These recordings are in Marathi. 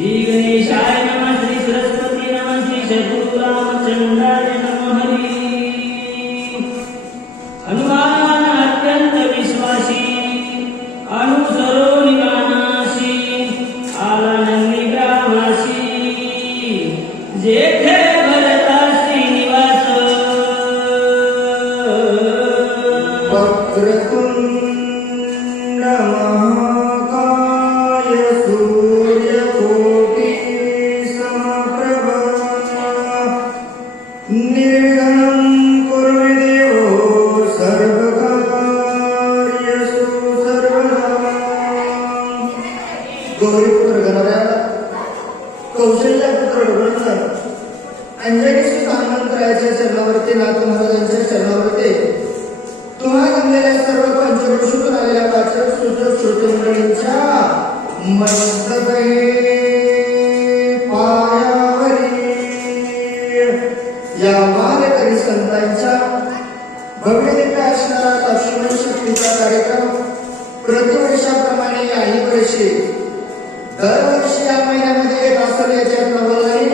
श्री गणेशाय नमः, श्री सरस्वती नमः, श्री शत्रुरामचंद्राय नमः। हरी हनुमान अत्यंत विश्वासी, अनुसरो निमानासी, आला नंदी ग्रामासी, जेठे भरता श्रीनिवास। वक्रतुंड महाकाय सूर्यकोटि समप्रभ, निर्विघ्नं कुरु मे देवो सर्वकार्येषु सर्वदा। गौरीपुत्र गणरायाला कौशल्यापुत्र रघुनंदन अंजनी श्री हनुमंतरायाच्या चरणावरती, नाथ महाराजांच्या चरणावरती, तुम्हा जमलेल्या सर्व पंचवर्षूतून आलेल्या वाचक श्रोते मंडळींच्या मस्तके पायावरी या मालकरी संतांच्या भव्य दिव्य असणारा लक्ष्मण शक्तीचा कार्यक्रम प्रतिवर्षाप्रमाणे याही वर्षी दरवर्षी या महिन्यामध्ये येत असेल याच्यात नवल नाही।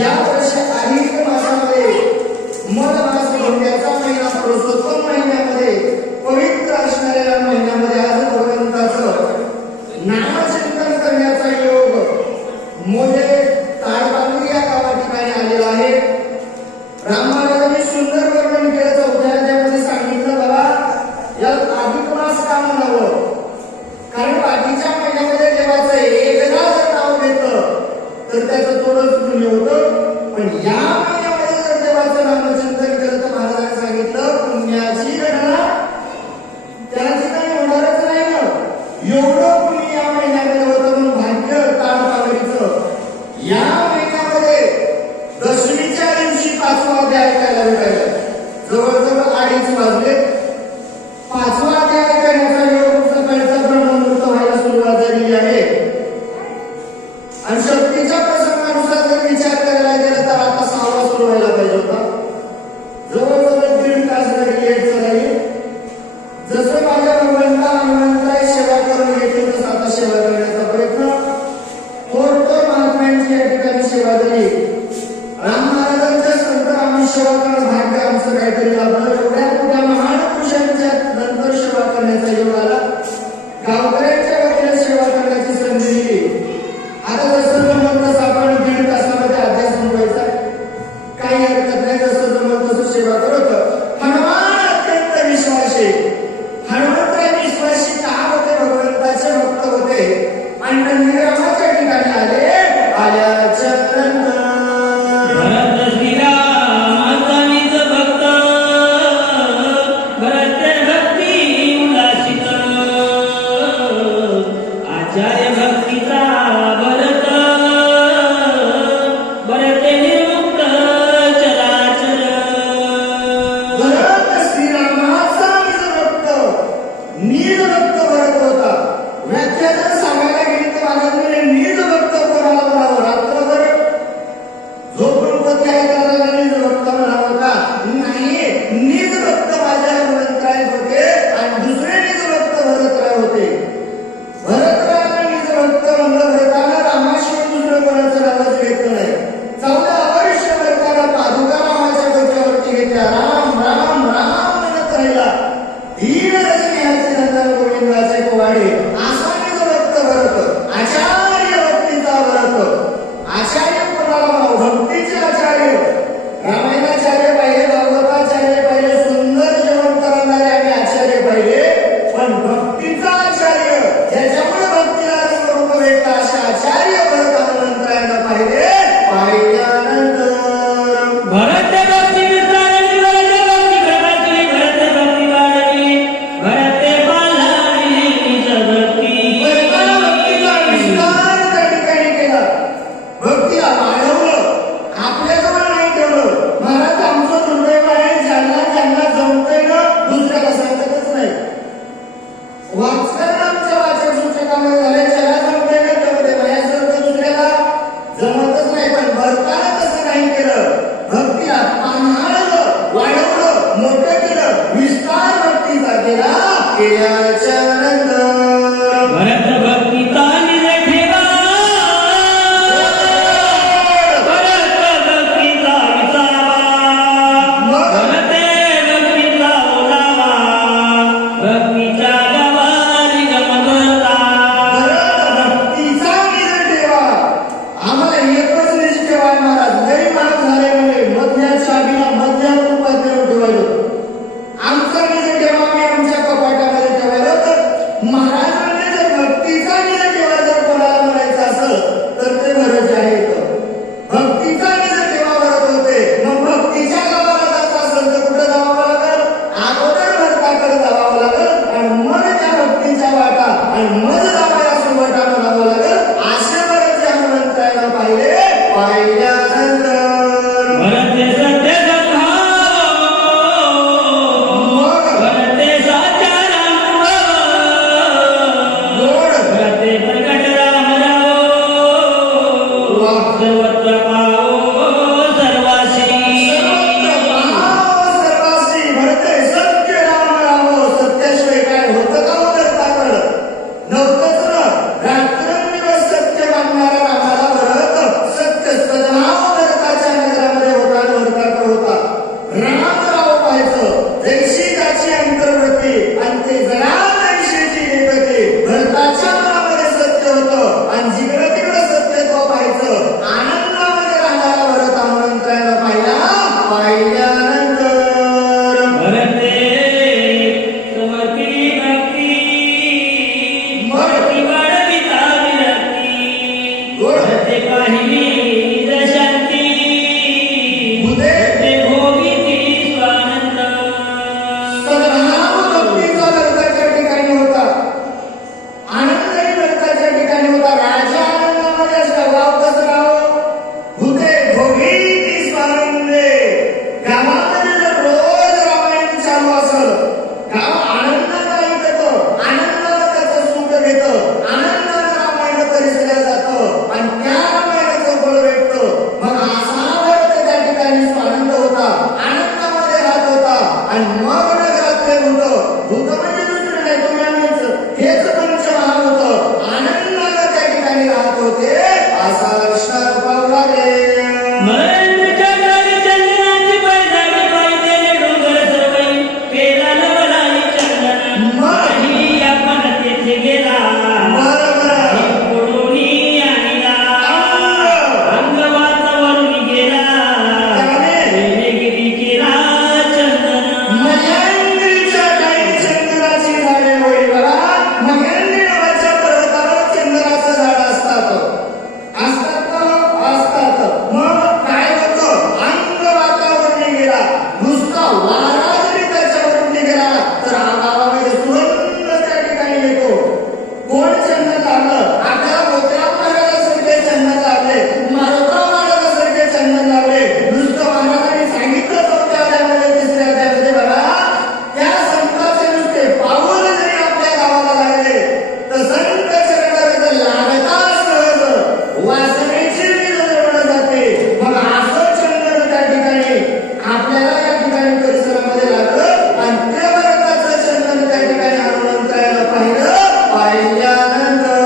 या वर्षी अधिक मासामध्ये मधमास भोंग्याचा महिना, पुरुषोत्तम महिन्यामध्ये, पवित्र असणाऱ्या महिन्यामध्ये आज भगवंताचं नामचिंतन करण्याचा योग मोजे ताडपांगरी या गावा ठिकाणी आलेला आहे। राम महाराजांनी सुंदर वर्णन केलं, चौथ्या अध्यायामध्ये सांगितलं बाबा याला अधिक मास का म्हणावं, कारण बाकीच्या महिन्यामध्ये देवाचं एकदा जर नाव घेतलं तर त्याचं थोडंच पुण्य होतं, पण या महिन्यामध्ये जर देवाचं नामचिंतन केलं तर महाराजांनी सांगितलं पुण्याची गणना त्या ठिकाणी होणारच नाही ना। एवढं पुण्य या महिन्यामध्ये होतं, म्हणून भाग्य ताडपांगरीचं या महिन्यामध्ये दशमीच्या दिवशी 5वा अध्याय ऐकायला भेटायला जवळजवळ 2:30 वाजले। 5वा अध्याय ऐकण्याचा योग सकाळचा ब्रह्ममुहूर्त व्हायला सुरुवात झालेली आहे आणि शक्तीच्या प्रसंगानुसार जर विचार करायला गेला तर आता 6वा सुरू व्हायला पाहिजे होता। जवळजवळ 1.5 तास जरी लेट झाली। जसं माझ्या हनुमंतराय सेवा करून घेतली तसं आता सेवा करण्याचा प्रयत्न, थोडं महात्म्यांची या ठिकाणी सेवा झाली। राम महाराजांच्या संत आम्ही सेवा करणं भाग्य आमचं काहीतरी लाभलं। एवढ्या मोठ्या महान पुरुषांच्या नंतर सेवा करण्याचा योग आला, गावकऱ्यांच्या वतीने सेवा करण्याची संधी दिली। आता जसं जमत तसं आपण 1.5 तासामध्ये अध्याय संपवायचा, काही हरकत नाही, जसं जमत तसं सेवा करत। हनुमान अत्यंत विश्वासी, हनुमंतराय विश्वासी का होते, भगवंताचे भक्त होते आणि नंदीग्रामाच्या ठिकाणी आले। आल्याच्या नंतर भरत श्रीरामाचानीच भक्त, भरत भक्ती उल्हासित, आचार्य भक्तीचा भरत, भरत निर्मुक्त चराचर। भरत श्रीरामाचा निज भक्त भरत होता। व्याख्या जर सांगायला गेली तर महाराजांनी निज भक्त कोणाला म्हणावं, रात्रभर झोपून काय करायला निज भक्त म्हणावं का? नाही, निज भक्त माझ्या हनुमंतराय होते आणि दुसरे निज भक्त भरतराय होते। भरतराय निज भक्त सर्वत्र पावो सर्वासी सर्वासी म्हणते सत्य राम राहो. सत्याशिवाय काय होतं का उतरताकडं नव्हतंच ना. रात्रंदिवस सत्य मानणारा रामाला भरत सत्य सद्भाव भरताच्या नगरामध्ये होता आणि भरताकडे होता. राम राव पाहायचं जैशी त्याची अंतर्वृत्ती आणि ते जरा जैशीची एकते. भरताच्या मनामध्ये सत्य होतं आणि जिकडं तिकडं सत्य तो पाहायचं. आनंदामध्ये राहणारा भरत हनुमंताला पाहिल्यानंतर भरते समर्पी भक्ती भक्ती वाढविता विरक्ती भरते पाहिली शांती भरते भोगिती स्वानंद सद्भाव भक्तीचा भरताच्या ठिकाणी होता. आनंदही भरताच्या ठिकाणी होता. राजा आनंदामध्ये असला गाव कसं राहावं. भूते भोगी स्वानंदे. गावामध्ये जर रोज रामायण चालू असेल गाव आनंदानं ऐकतं, आनंदानं त्याचं सुख घेतं, आनंदानं रामायण परिसरात जातं आणि त्या रामायणाचं फळ भेटतं. मग असा भरत त्या ठिकाणी स्वानंद होता, आनंदामध्ये राहत होता. आणि मग नगरात प्रेम होतं. भूत म्हणजे दुसरं नाही तुम्ही आम्हीच हेच पंचमहाभूत आनंदानं त्या ठिकाणी राहत होते. असा विष्णू पावला रे. मरेंद्रच्या गावी चंदनाची पैजाडी पायदेले डोंगर सरवई पेराला वलाली चंदन माही आपण तेथे गेला कोडोनी आणला अंगवातावरून गेला वेगळी केला चंदन महेंद्रीच्या काही चंदनाची झाडे होई बघा. महेंद्री नावाच्या पर्वतावर चंदनाचं झाड असतात. मग काय होतं. अंग वातावरण गेला. नुसता वारा जरी त्याच्यावरून गेला तर हा गावामध्ये सुगंध त्या ठिकाणी येतो. कोण चंदन लावलं. आपल्याला मोत्याराव महाराजांसारखे चंदन लावले, मारुतराव महाराजांसारखे चंदन लावले. नुसतं महाराजांनी सांगितलं चौथ्या अध्यायामध्ये तिसऱ्या अध्यायामध्ये बघा. त्या संतांचे नुसते पाऊल जरी आपल्या गावाला लागले तर संत चरणावर लागता सहज वासनेची वीज जळून जाते. मग असं चंदन त्या ठिकाणी आपल्याला या ठिकाणी परिसरामध्ये लागलं आणि ते भरताचं चंदन त्या ठिकाणी हनुमंताला पाहिल्यानंतर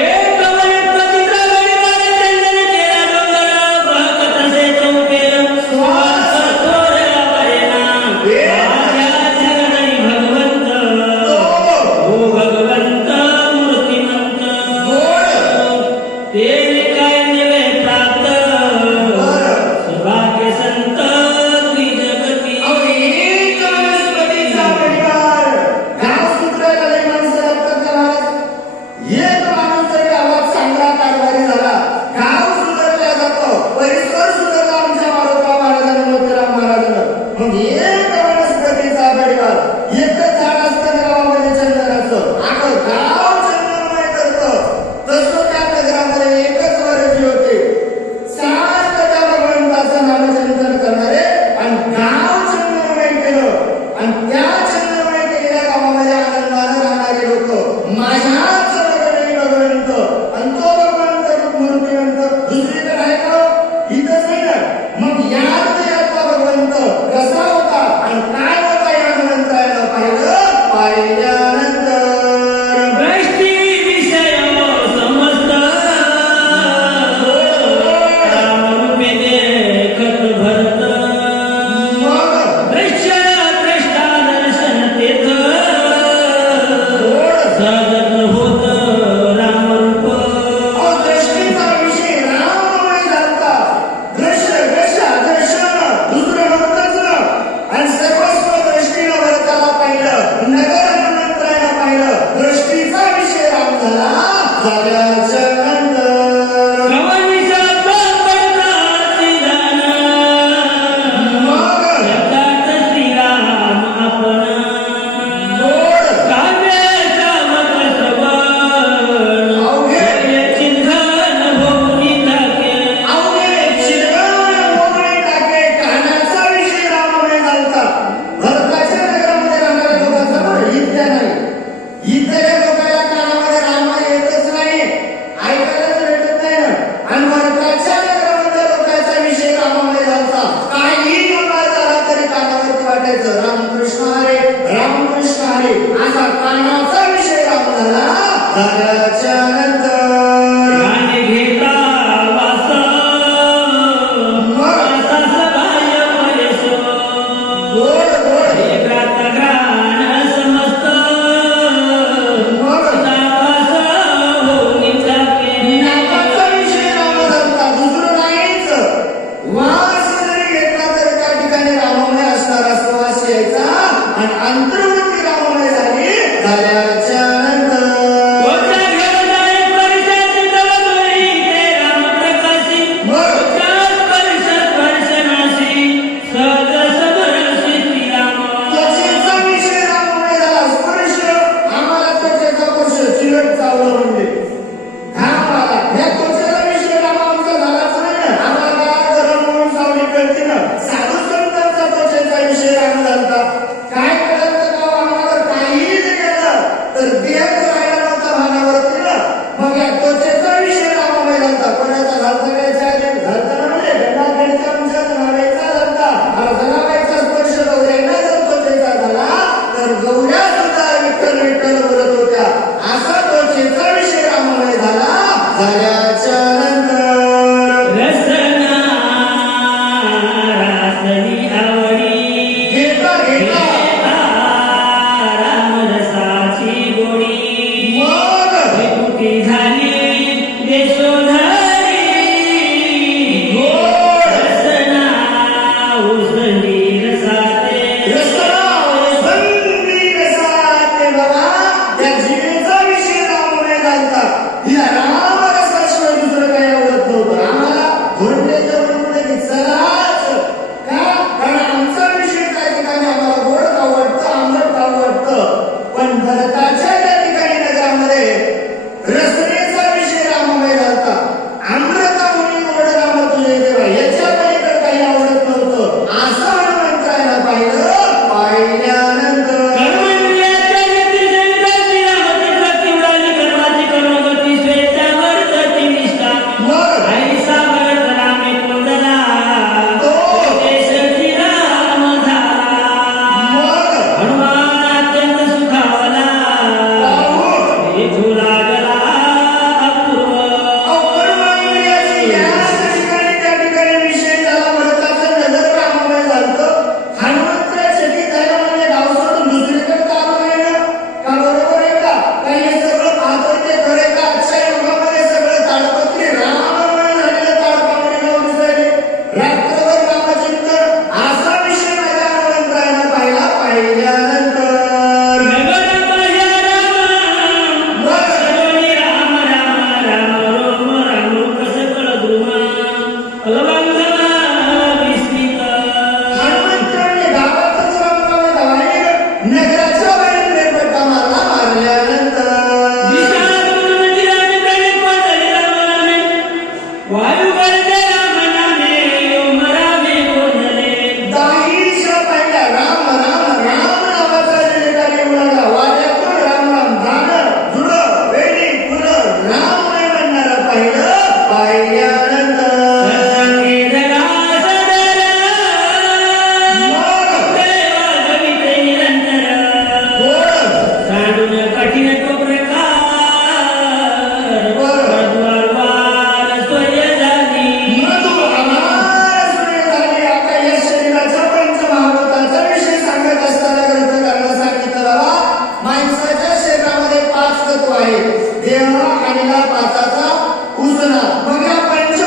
एक वनस्पतीचा गडीवर चंदन केला डोंगर भक्त तसे चौकेल सुवास थोरला परिणाम माझ्या जगदरी भगवंत ओ भगवंत मूर्तिमंत ते काय नेवे प्राप्त सौभाग्य संत त्रिजगती एक वनस्पतीचा परिवार. गाव सुधारायला लई माणसं लागतात का महाराज. एक माणूस जरी गावात चांगला कारभारी झाला गाव सुधारला जातं, परिसर सुधारला आमच्या मारुतराव महाराजांना, मोतीराम महाराजांना. मग एक वनस्पतीचा परिवार. एकच झाड असतं गावामध्ये चंदनाचं. अगं गाव चंदनमय करतं. तसं त्या नगरामध्ये एकच झाल्याच्या नंतर आणि घेता वास वासास बाह्य मलेस गोड गोड एकात घ्राण समस्त मग नाकास होऊनी जाते नाकाचा विषय रामदत्ता दुसरं नाहीच. वास जरी घेतला तर त्या ठिकाणी राममय असणारा सुवास यायचा आणि अंतर्वृत्ती राममय झाली झाल्याच्या नंतर कोणत्या घेवदाई परिषद तवतोरी ते रामप्रकाशी मग चार परिषद वर्षनाशी सहज समरसी श्रीराम त्वचेचा विषय राममय झाला. स्पर्श आम्हाला त्वचेचा स्पर्श चिरट चावलं म्हणजे घाम आला. या त्वचेचा विषय रामाचा झालाच नाही. आम्हाला गरम म्हणून सावली कळते ना. साधू संतांचा त्वचेचा विषय राम झालता. काय कळत का आम्हाला काहीही केलं तर देह राहिला नव्हता भानावरती ना. मग या त्वचेचा विषय राममय झालता. कोणाचा झालता काय झालता म्हणजे गंगाखेडच्या आमच्या जनाबाईचा झालता. आणि जनाबाईचा स्पर्श गौऱ्यांना जर त्वचेचा झाला तर गौऱ्या सुद्धा विठ्ठल विठ्ठल बोलत होत्या. असा त्वचेचा विषय राममय झाला. झाल्याच्या नंतर रसना रासनी आवडी घेता घेता रामरसाची गोडी मग कुटी झाली देशोधरी गोड रसना उसंडी रसाते रस्ता संधी रसाते बाबा त्या जिभेचा विषय राममय झालता. या रामरसाशिवाय दुसरं काही आवडत नव्हतं आम्हाला. धोंड्याच्या पुढे की चलाच का कारण आमचा विषय त्या ठिकाणी आम्हाला गोड आवडतं आंबट आवडतं. पण भरताच्या त्या ठिकाणी नगरामध्ये रसनेचा विषय राममय झालता. अमृताहुनी गोड राम तुझे देवा याच्या पलीकडे काही आवडत नव्हतं. असं हनुमंतरायला पाहिल्यानंतर कर्मंडियाच्या नीतीजन्य श्रीरामती भक्ती उडाली कर्माची कर्मगती स्वेच्छावर जती निष्ठा मग ऐसा भरत रामे कोंडला तो केशरी राम झाला मग हनुमान अत्यंत सुखावला पाहू येथू लागला अपूर्व अवकर्मांद्रियाची याच ठिकाणी त्या ठिकाणी विषय झाला. भरताचं नगर राममय झालतं. हनुमंतराय चकित झाले म्हणजे गाव सोडून दुसरीकडे चालू आहे ना. का बरोबर आहे का? काही हे सगळं पाहतोय ते खरे का? आजच्या युगामध्ये सगळं ताडपत्री राममय झालेलं ताडपामध्ये गाव दिसायले. रात्रभर रामचिंतन असा विषय माझ्या हनुमंतरायानं पाहिल्यानंतर नगर पाह्या राम मग सजोनी राम राम राम रोम राम कस कळ द्रुमा अलवांगना विस्मित हनुमंतरायाने गावातच रामराम धावले. नगराच्या बाहेर फेरफटका मारल्यानंतर दिशातून मंदिराने प्रेमी कोणतरी रामनामे वायू गळते रामनामे ओम रामे कोंडले दाहीच्या पहिल्या राम राम राम नावाचा जयकार येऊ लागला. वाड्यातून राम राम झाडं झुडं वेली फुलं राममय म्हणणारं पाहिल्यानंतर सत्संगे जगा सदर मग देवा कविते निरंतर गोड सांडून कठीण तो प्रकार द्वारवार स्वय झाली मधु आम्हाला सुने झाली. आता या शरीराच्या पंचमहाभूताचा विषय सांगत असताना ग्रंथकारानं सांगितलं बाबा माणसाच्या शरीरामध्ये 5 तत्व आहेत. देह आणि पाचाचा उसना. मग या पंच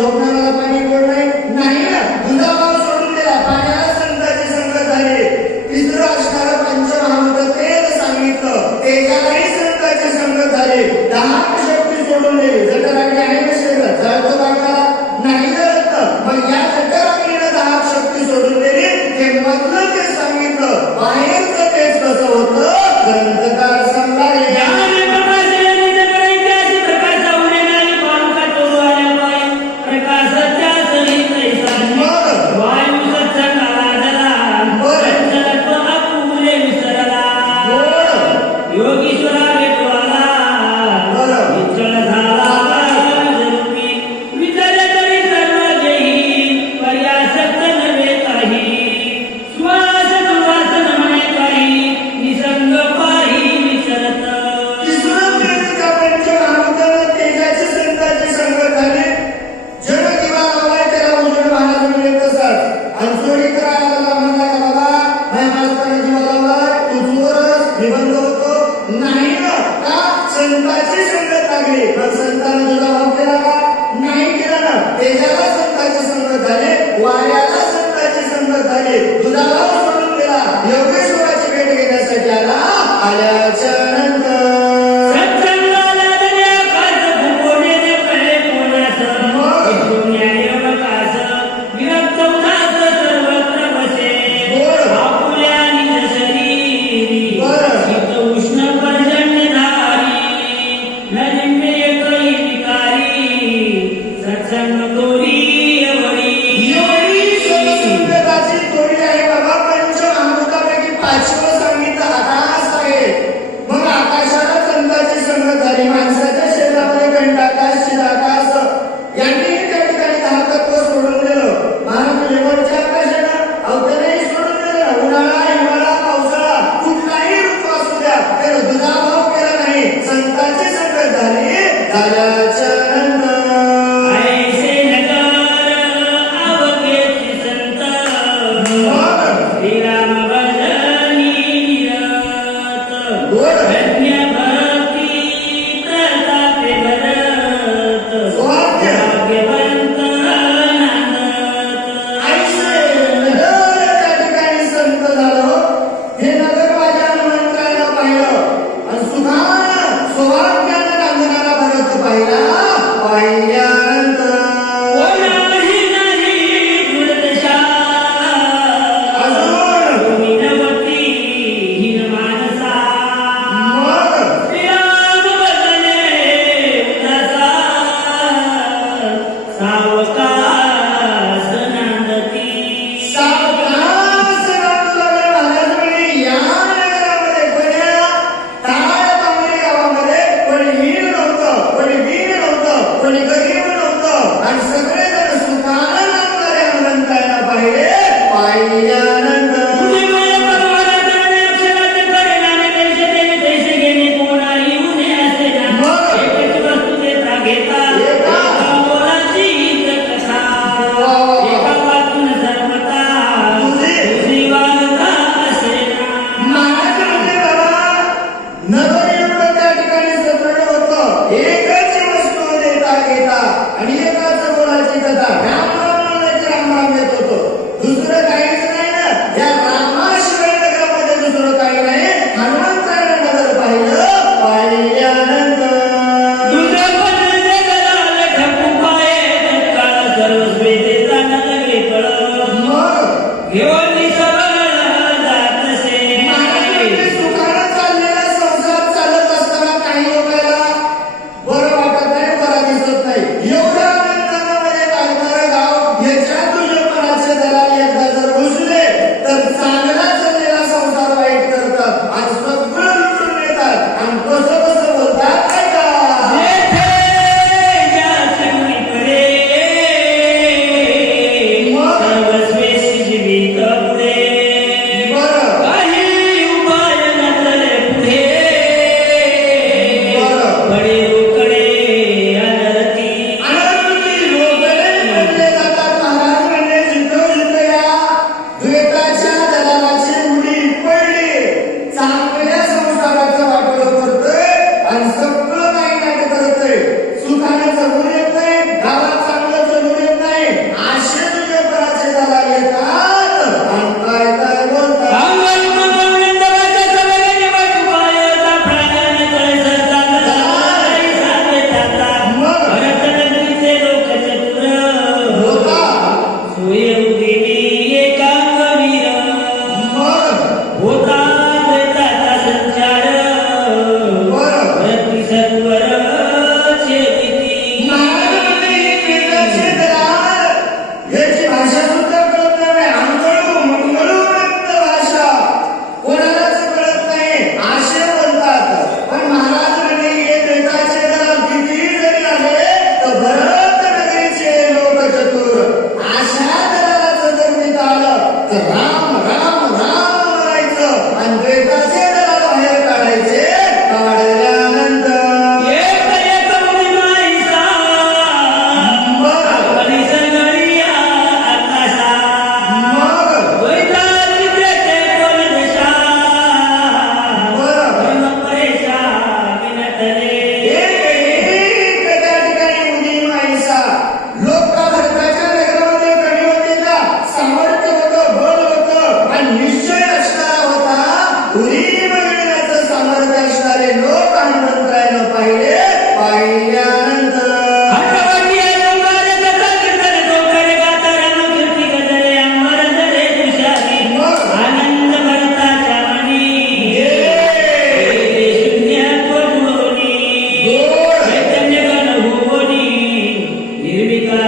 झोपणाऱ्याला पाणी गोड नाही ना, दुधाभाव सोडून दिला, पाण्याला संतांची संगत झाली. तिसरं असणारं पंचमहाभूत तेज सांगितलं, तेजालाही संतांची संगत झाली. 10 शक्ती सोडून दिली. जठराग्नी आहे ना शरीरात, जळतो बायकाला नाही जळत. मग या जठराग्नीनं 10 शक्ती सोडून दिली. हे मधलं ते सांगितलं, बाहेरचं तेच कसं होतं ग्रंथकार सांगणार. संतांची संगत लागली. पण संतांना दुधाभाव केला का? नाही केला ना. तेजाला संतांची संगत झाली, वाऱ्याला संतांची संगत झाली, दुधाभाव सोडून दिला. योगेश्वराची भेट घेण्यासाठी आला. आल्याच्या नंतर ऐसे नगर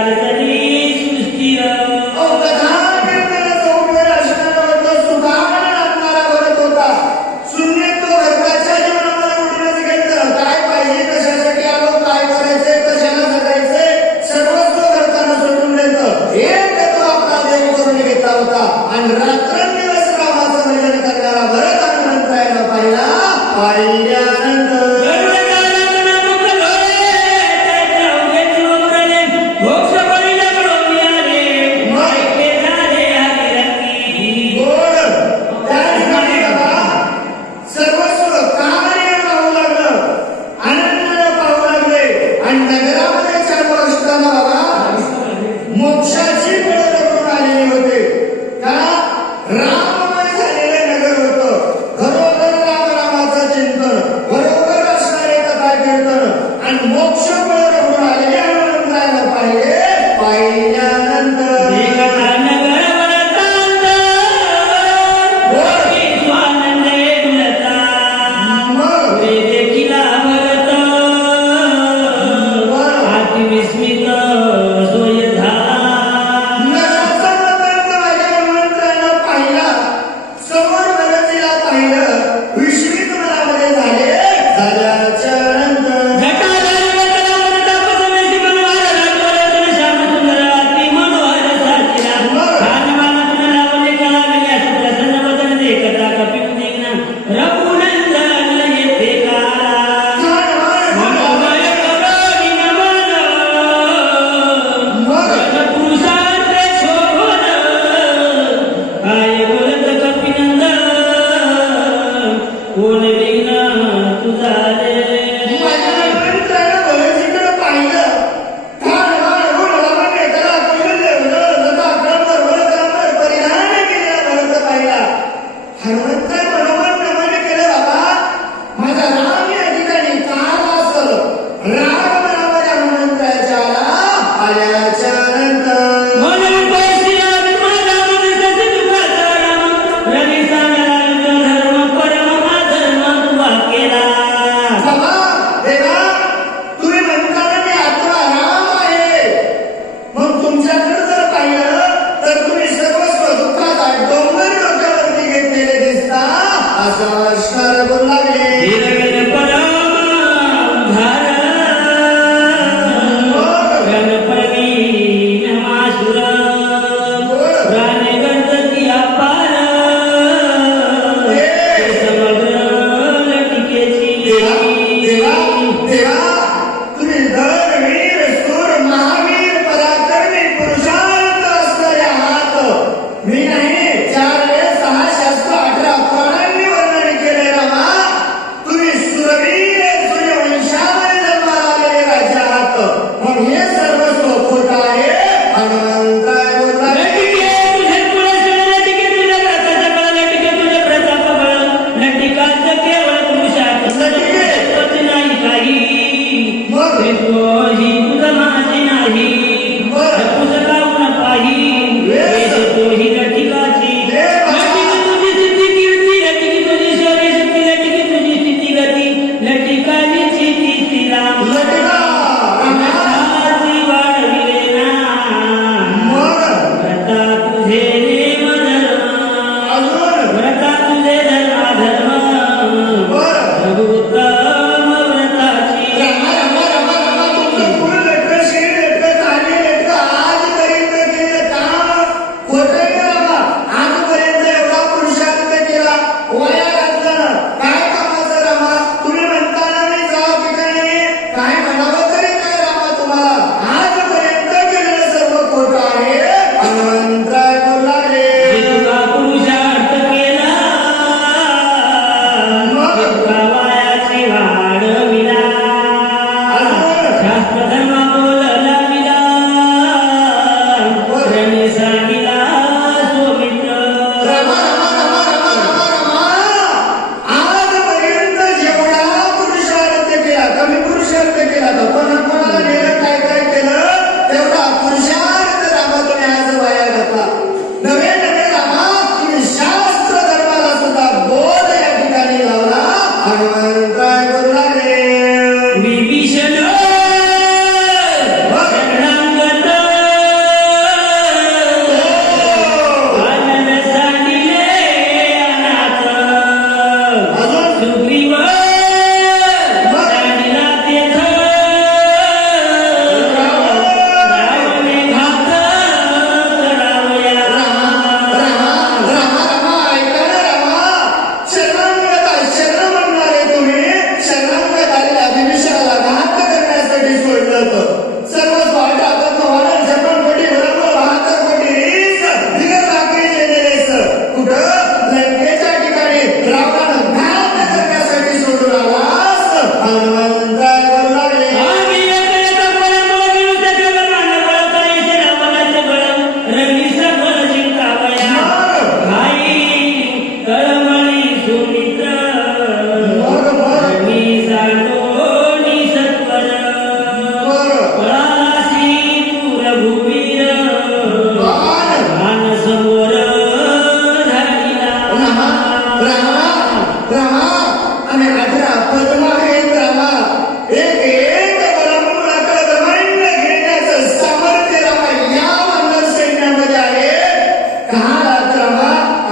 अडचणी सुस्थिर. कथा कीर्तनाचं उमेर असणारं होतं, सुखानं नाचणारा भरत होता. शून्य तो घरकाच्या जीवनामध्ये उठूनच घेतलं. काय पाहिजे, कशासाठी आलो, काय करायचंय, कशाला जगायचंय, सर्वस्व घरकानं सोडून देतं. एक तो आपला देव करून घेतला होता. आणि रात्रंदिवस रामाचं भजन करणारा भरत हनुमंतरायानं पाहिला. पाहिल्यानंतर गरुड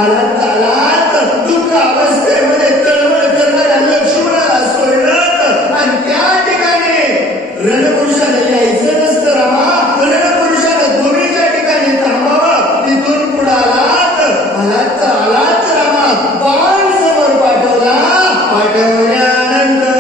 आलात आलात दुःख अवस्थेमध्ये तळमळ करणाऱ्या लक्ष्मणाला सोडलं आणि त्या ठिकाणी रणपुरुषाने यायचं नसतं रामा. रणपुरुषानं भूमीच्या ठिकाणी थांबावं. तिथून पुढे आलात आलात रामा. बाण समोर पाठवला. पाठवल्यानंतर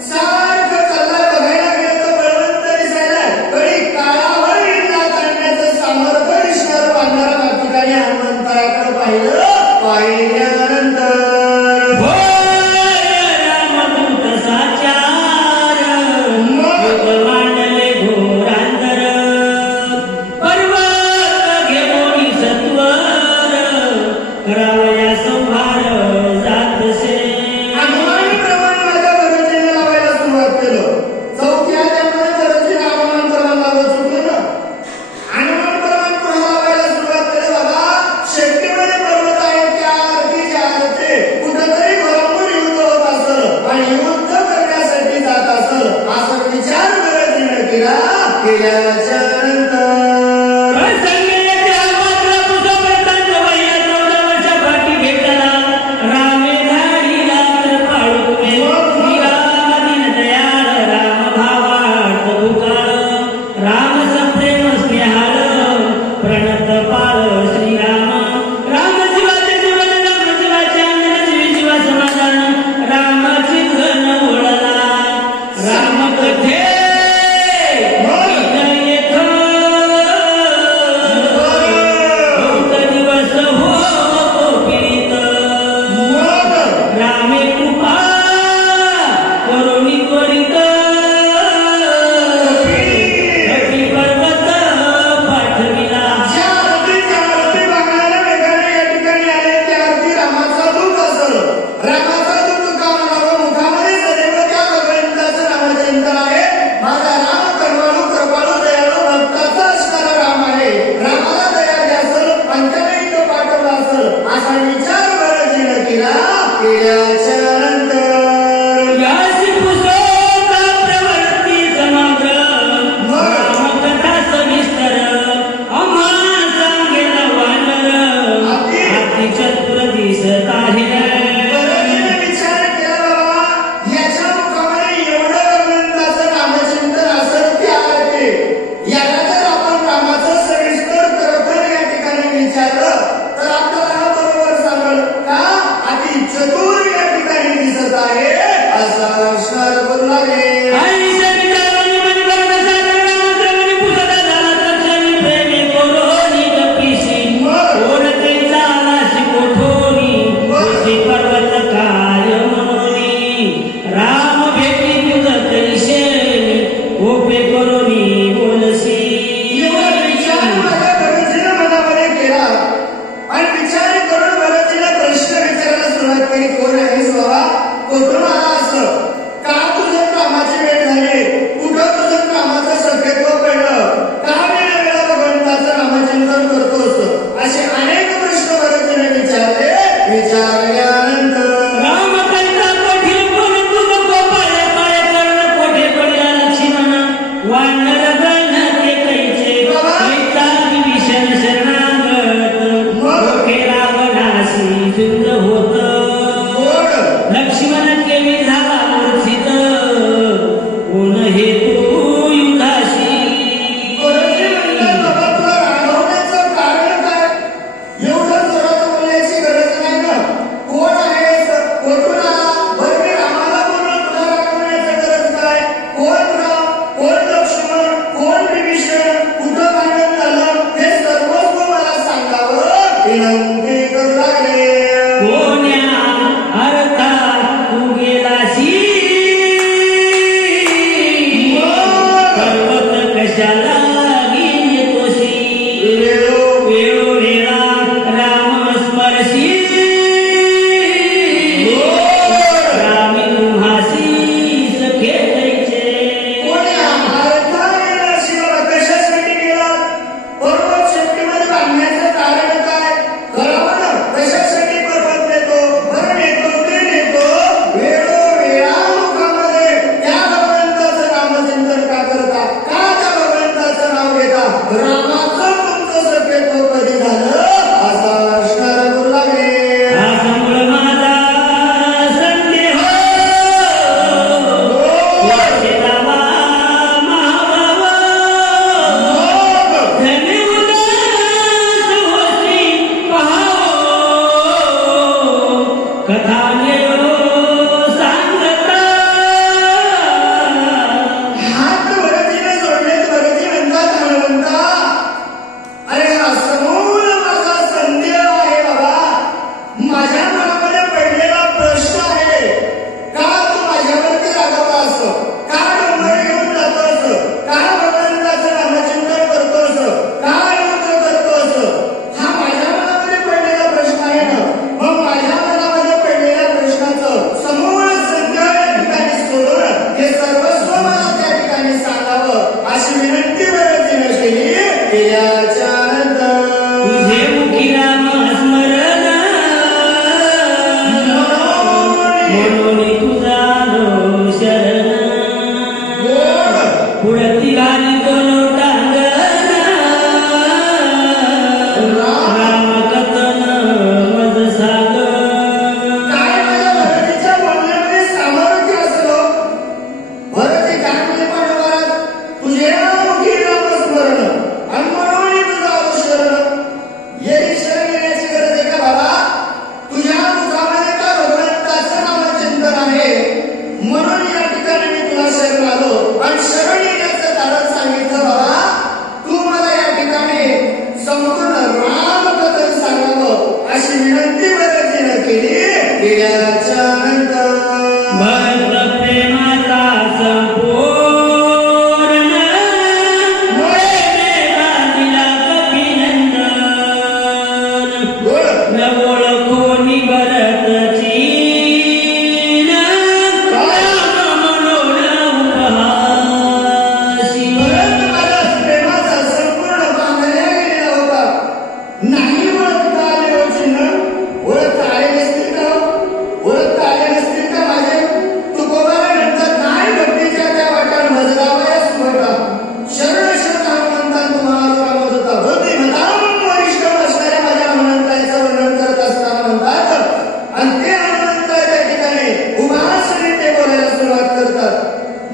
सारखं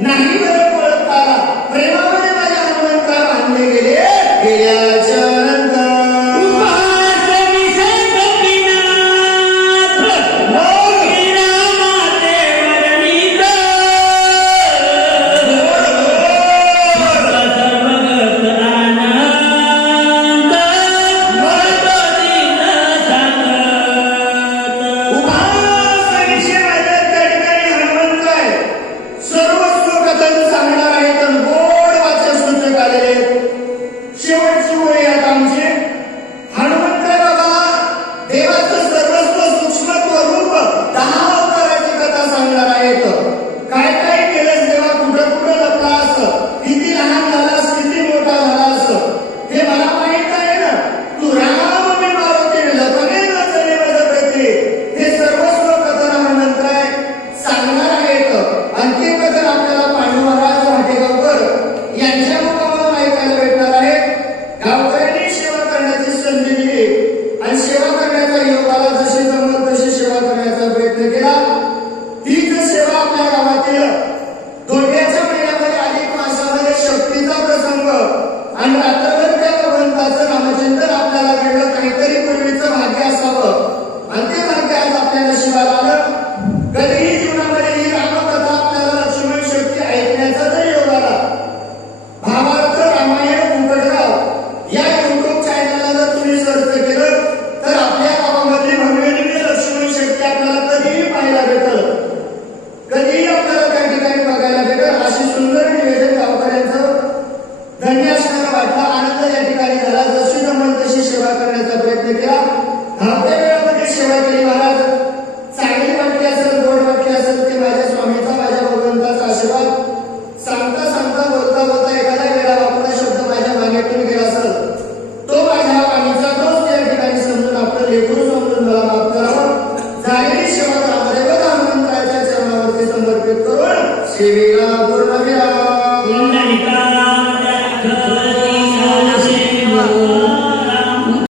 नाही बरं